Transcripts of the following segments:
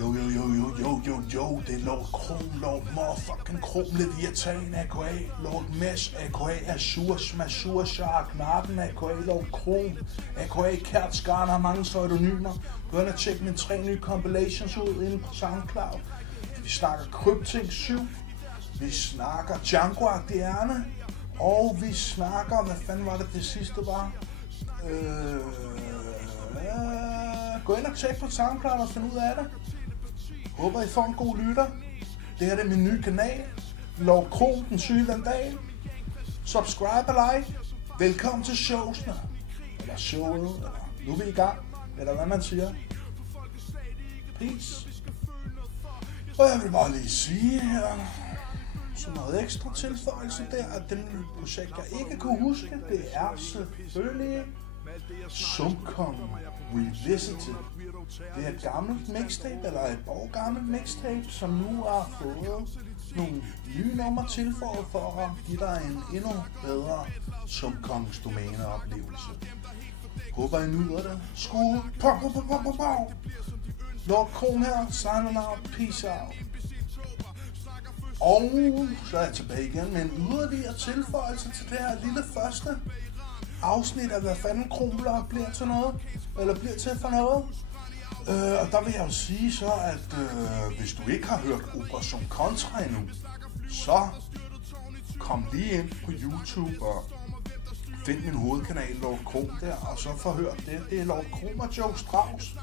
Jo, det er Lord Kron, Lord motherfucking Kron, Leviathan, A.K.A. Lord Mesh, A.K.A. Azure, Smashur, Shark, Narden, A.K.A. Lord Kron, A.K.A. Kert Skarn har mange pseudonymer. Gå ind og tjek mine 3 nye compilations ud inde på SoundCloud. Vi snakker Crypting 7, vi snakker Django-agtig ærne, og vi snakker, hvad fanden var det sidste var? Gå ind og tjek på SoundCloud og find ud af det. Håber I får en god lytter. Det her er min nye kanal. Lord Kron, den syge vandal. Subscribe og like. Velkommen til showsene. Eller showet, eller nu er vi i gang. Eller hvad man siger. Peace. Og jeg vil bare lige sige her, så noget ekstra tilføjelse der, at den projekt jeg ikke kunne huske, det er selvfølgelig Sumcom Revisited. Det er et gammelt mixtape, eller et år gammelt mixtape, som nu har fået nogle nye numre tilføjet for at give dig en endnu bedre Sumcoms domæneoplevelse. Håber I nyder det. Skål! Lord Kron her, signing out, peace out. Og så er jeg tilbage igen med en yderligere tilføjelse til det her lille første afsnit af hvad fanden Kronblok bliver til noget, eller bliver til for noget. Og der vil jeg jo sige så, at hvis du ikke har hørt Operation Contra endnu, så kom lige ind på YouTube og find min hovedkanal Lord Kron der, og så forhør det. Det er Lord Kron og Joe Strauss,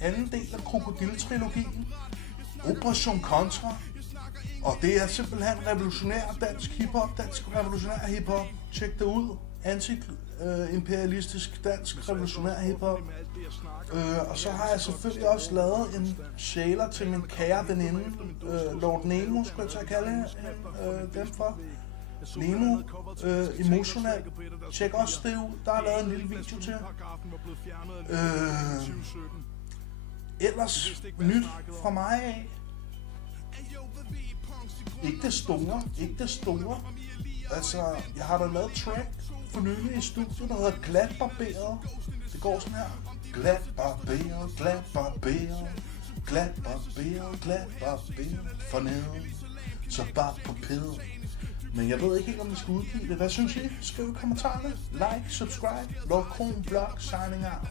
anden del af Krokodil-trilogien, Operation Contra. Og det er simpelthen revolutionær dansk hiphop, dansk revolutionær hiphop. Tjek det ud. Anti-imperialistisk dansk revolutionær hiphop. Og så har jeg selvfølgelig også lavet en sjæler til min kære veninde, Lord Nemo, skulle jeg til at kalde dem for. Nemo, Emotional. Tjek også det ud, der er lavet en lille video til. Ellers nyt fra mig af. Ikke det store. Altså, jeg har da lavet track for nylig i studiet, der hedder Glat Barberet. Det går sådan her. Glat barberet, forneden. Så bare på pæden. Men jeg ved ikke helt, om vi skal udgive det. Hvad synes I? Skriv i kommentarerne. Like, subscribe. Lord Kron Blog, signing out.